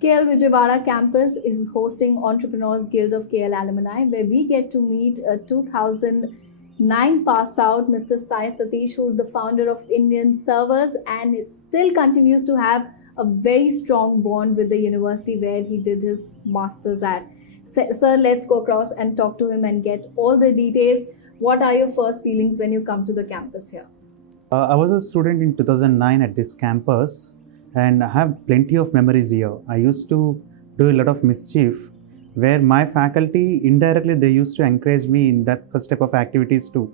KL Vijayawada campus is hosting Entrepreneurs Guild of KL Alumni, where we get to meet a 2009 pass out Mr. Sai Satish, who's the founder of Indian Servers and still continues to have a very strong bond with the university where he did his masters at. Sir, let's go across and talk to him and get all the details. What are your first feelings when you come to the campus here? I was a student in 2009 at this campus and I have plenty of memories here. I used to do a lot of mischief where my faculty indirectly they used to encourage me in that such type of activities too.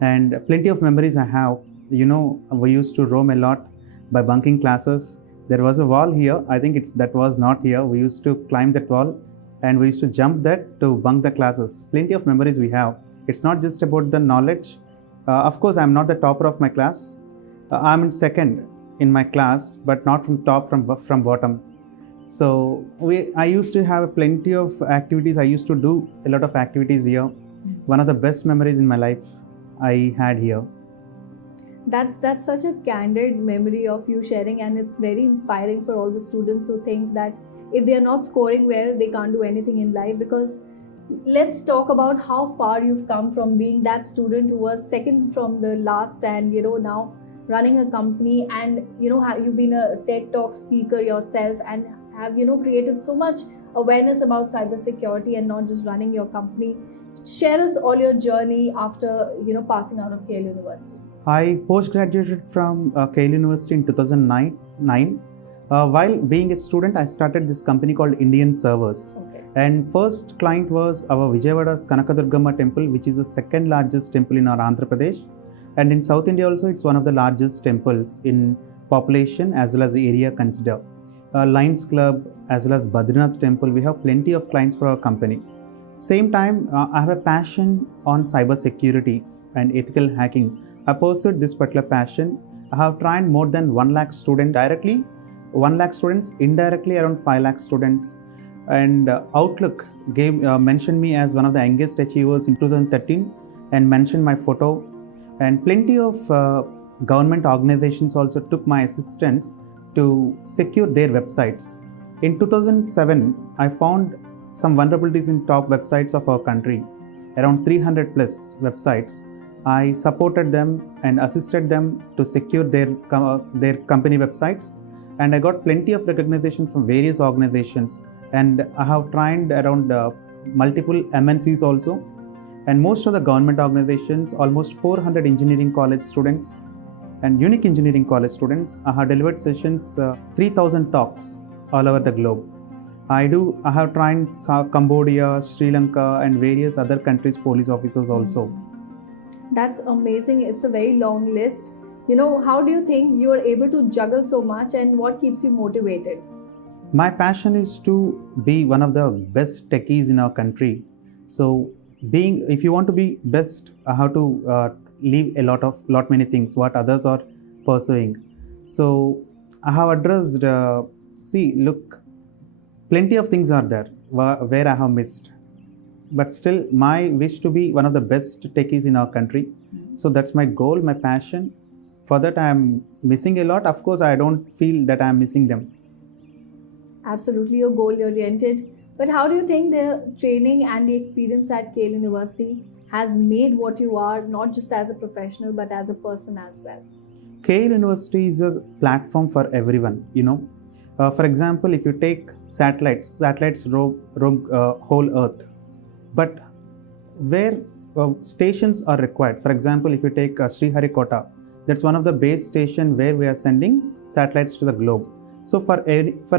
And plenty of memories I have. You know, we used to roam a lot by bunking classes. There was a wall here. I think that was not here. We used to climb that wall and we used to jump that to bunk the classes. Plenty of memories we have. It's not just about the knowledge. Of course, I'm not the topper of my class. I'm in second in my class, but not from top, from bottom. So I used to have plenty of activities. I used to do a lot of activities here. One of the best memories in my life I had here. That's such a candid memory of you sharing, and it's very inspiring for all the students who think that if they are not scoring well, they can't do anything in life. Because let's talk about how far you've come from being that student who was second from the last and now running a company, and you've been a TED Talk speaker yourself and have created so much awareness about cybersecurity and not just running your company. Share us all your journey after passing out of KL University. I post-graduated from KL University in 2009. While being a student, I started this company called Indian Servers. Okay. And first client was our Vijayawada's Kanakadurgamma temple, which is the second largest temple in our Andhra Pradesh. And in South India also, it's one of the largest temples in population as well as the area considered. Lions Club as well as Badrinath temple, we have plenty of clients for our company. Same time, I have a passion on cybersecurity and ethical hacking. I pursued this particular passion. I have trained more than 1 lakh students directly, 1 lakh students, indirectly around 5 lakh students. And Outlook mentioned me as one of the youngest achievers in 2013 and mentioned my photo. And plenty of government organizations also took my assistance to secure their websites. In 2007, I found some vulnerabilities in top websites of our country, around 300 plus websites. I supported them and assisted them to secure their company websites, and I got plenty of recognition from various organizations. And I have trained around multiple MNCs also, and most of the government organizations, almost 400 engineering college students and unique engineering college students. I have delivered sessions, 3,000 talks all over the globe. I have trained Cambodia, Sri Lanka, and various other countries' police officers also. That's amazing. It's a very long list. How do you think you are able to juggle so much, and what keeps you motivated? My passion is to be one of the best techies in our country. So, if you want to be best, I have to leave many things what others are pursuing. So, I have addressed. Plenty of things are there where I have missed. But still, my wish to be one of the best techies in our country. So that's my goal, my passion. For that, I am missing a lot. Of course, I don't feel that I am missing them. Absolutely, you're goal-oriented. But how do you think the training and the experience at KL University has made what you are, not just as a professional, but as a person as well? KL University is a platform for everyone, For example, if you take satellites roam whole Earth. But where stations are required, for example, if you take Sriharikota, that's one of the base station where we are sending satellites to the globe. So for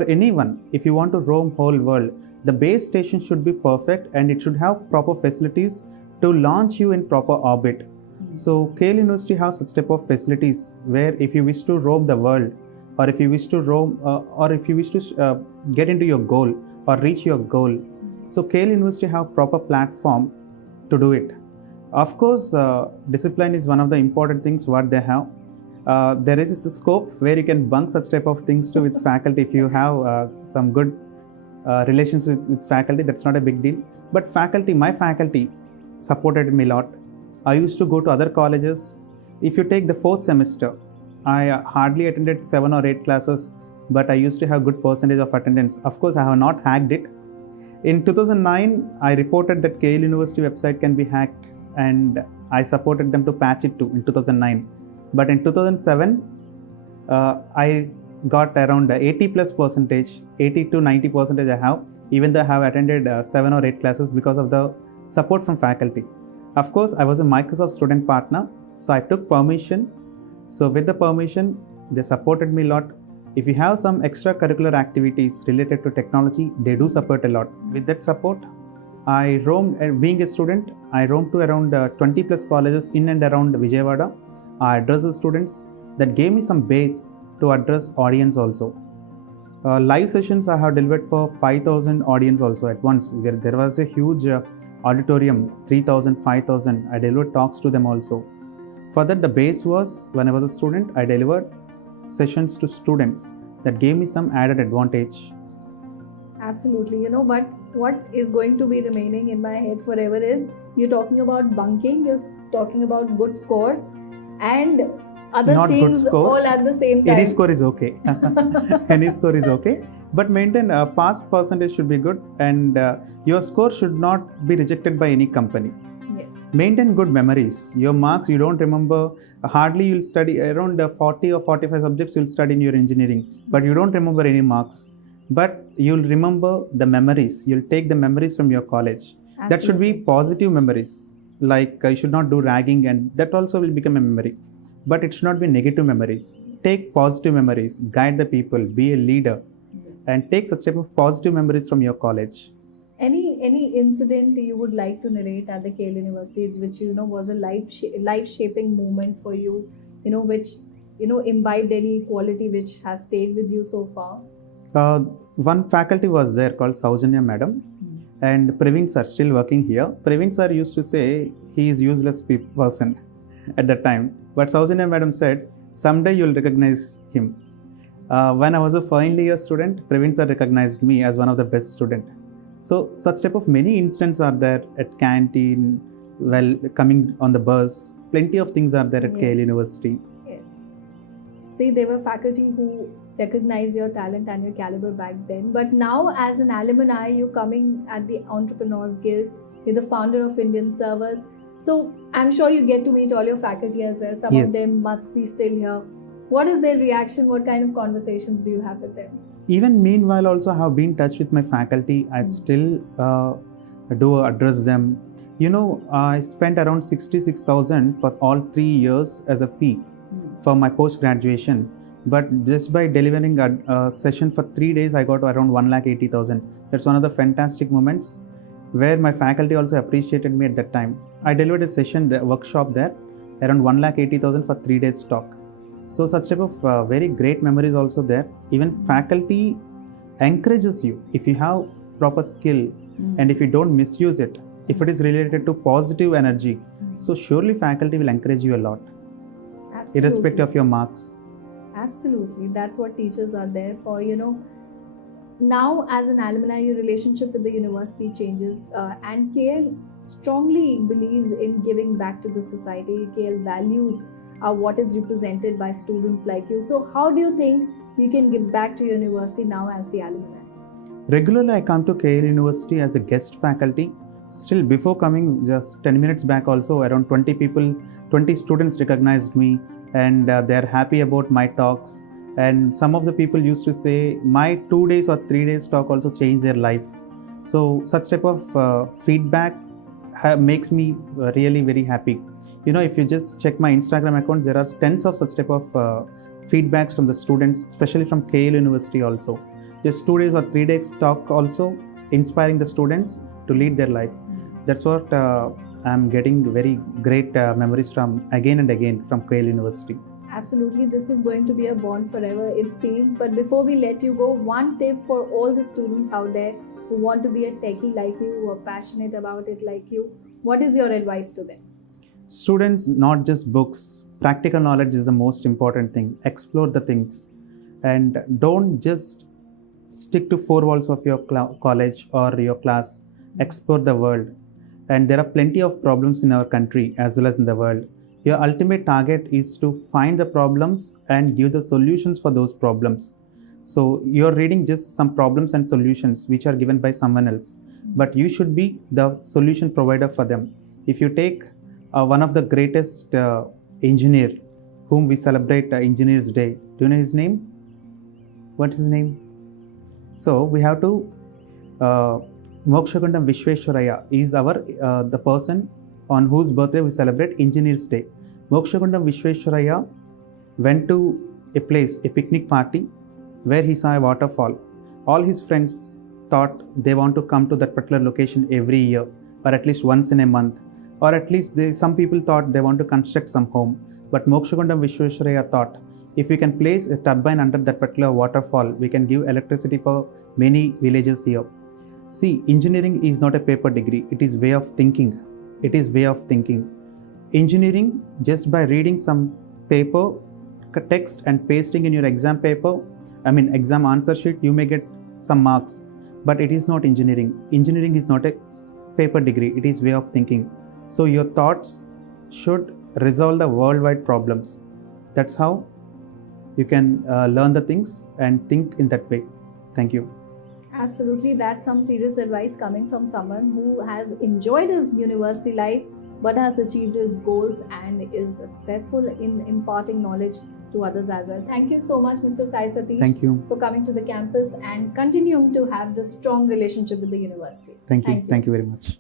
anyone, if you want to roam whole world, the base station should be perfect and it should have proper facilities to launch you in proper orbit. So KL University has such type of facilities where if you wish to roam the world, or if you wish to roam, or if you wish to get into your goal or reach your goal, so KL University have proper platform to do it. Of course, discipline is one of the important things what they have. There is a scope where you can bunk such type of things too with faculty. If you have some good relations with faculty, that's not a big deal. But my faculty supported me a lot. I used to go to other colleges. If you take the 4th semester, I hardly attended 7 or 8 classes but I used to have good percentage of attendance. Of course, I have not hacked it. In 2009, I reported that KL University website can be hacked, and I supported them to patch it too in 2009. But in 2007, I got around 80 plus percentage, 80 to 90 percentage I have, even though I have attended 7 or 8 classes because of the support from faculty. Of course, I was a Microsoft student partner, so I took permission. So with the permission, they supported me a lot. If you have some extracurricular activities related to technology, they do support a lot. With that support, I roamed, being a student, I roamed to around 20 plus colleges in and around Vijayawada. I addressed the students. That gave me some base to address audience also. Live sessions I have delivered for 5,000 audience also at once. There was a huge auditorium, 3,000, 5,000. I delivered talks to them also. For that, the base was, when I was a student, I delivered sessions to students. That gave me some added advantage. Absolutely. You know, but what is going to be remaining in my head forever is you're talking about bunking, you're talking about good scores, and other Not things good score. all at the same time. Any score is okay. Any score is okay. But maintain a pass percentage should be good, and your score should not be rejected by any company. Yes. Maintain good memories. Your marks you don't remember. Hardly you'll study around 40 or 45 subjects you'll study in your engineering, but you don't remember any marks. But you'll remember the memories. You'll take the memories from your college. Absolutely. That should be positive memories. Like you should not do ragging, and that also will become a memory. But it should not be negative memories. Take positive memories. Guide the people. Be a leader, and take such type of positive memories from your college. Any incident you would like to narrate at the KL University, which was a life shaping moment for you, which imbibed any quality which has stayed with you so far? One faculty was there called Saujanya Madam, and Praveen sir still working here. Praveen sir used to say he is useless person at that time, but Saujanya Madam said someday you'll recognize him. When I was a final year student, Praveen sir recognized me as one of the best student. So such type of many instances are there at canteen, well, coming on the bus. Plenty of things are there at KL University. Yes. See, there were faculty who recognized your talent and your caliber back then. But now, as an alumni, you're coming at the Entrepreneurs Guild. You're the founder of Indian Servers. So I'm sure you get to meet all your faculty as well. Some Yes. of them must be still here. What is their reaction? What kind of conversations do you have with them? Even meanwhile also I have been in touch with my faculty. I still do address them. I spent around 66,000 for all 3 years as a fee for my post-graduation. But just by delivering a session for 3 days, I got around 1,80,000. That's one of the fantastic moments where my faculty also appreciated me at that time. I delivered a session, the workshop there, around 1,80,000 for 3 days talk. So such type of very great memories also there. Even faculty encourages you if you have proper skill and if you don't misuse it, if it is related to positive energy. So surely faculty will encourage you a lot, Absolutely. irrespective of your marks. Absolutely. That's what teachers are there for, Now, as an alumni, your relationship with the university changes, and KL strongly believes in giving back to the society. KL values what is represented by students like you. So how do you think you can give back to your university now as the alumni? Regularly, I come to KL University as a guest faculty. Still, before coming, just 10 minutes back also, around 20 students recognized me, and they're happy about my talks. And some of the people used to say, my 2 days or 3 days talk also changed their life. So such type of feedback makes me really very happy. If you just check my Instagram account, there are tens of such type of feedbacks from the students, especially from KL University also. Just 2 days or 3 days talk also inspiring the students to lead their life. That's what I'm getting very great memories from again and again from KL University. Absolutely, this is going to be a bond forever, it seems. But before we let you go, one tip for all the students out there who want to be a techie like you, who are passionate about it like you, what is your advice to them? Students, not just books. Practical knowledge is the most important thing. Explore the things, and don't just stick to 4 walls of your college or your class. Explore the world, and there are plenty of problems in our country as well as in the world. Your ultimate target is to find the problems and give the solutions for those problems. So you're reading just some problems and solutions which are given by someone else, but you should be the solution provider for them. If you take one of the greatest engineer whom we celebrate Engineers Day, do you know his name? What is his name? So we have to Mokshagundam Vishweshwaraya is our the person on whose birthday we celebrate Engineers Day. Mokshagundam Vishweshwaraya went to a place, a picnic party, where he saw a waterfall. All his friends thought they want to come to that particular location every year, or at least once in a month, or at least some people thought they want to construct some home. But Mokshagundam Vishweshwaraya thought, if we can place a turbine under that particular waterfall, we can give electricity for many villages here. See, engineering is not a paper degree, it is way of thinking. It is way of thinking. Engineering, just by reading some paper, text and pasting in your exam paper, exam answer sheet, you may get some marks, but it is not engineering. Engineering is not a paper degree, it is way of thinking. So your thoughts should resolve the worldwide problems. That's how you can learn the things and think in that way. Thank you. Absolutely, that's some serious advice coming from someone who has enjoyed his university life but has achieved his goals and is successful in imparting knowledge to others as well. Thank you so much, Mr. Sai Satish, Thank you for coming to the campus and continuing to have this strong relationship with the university. Thank you very much.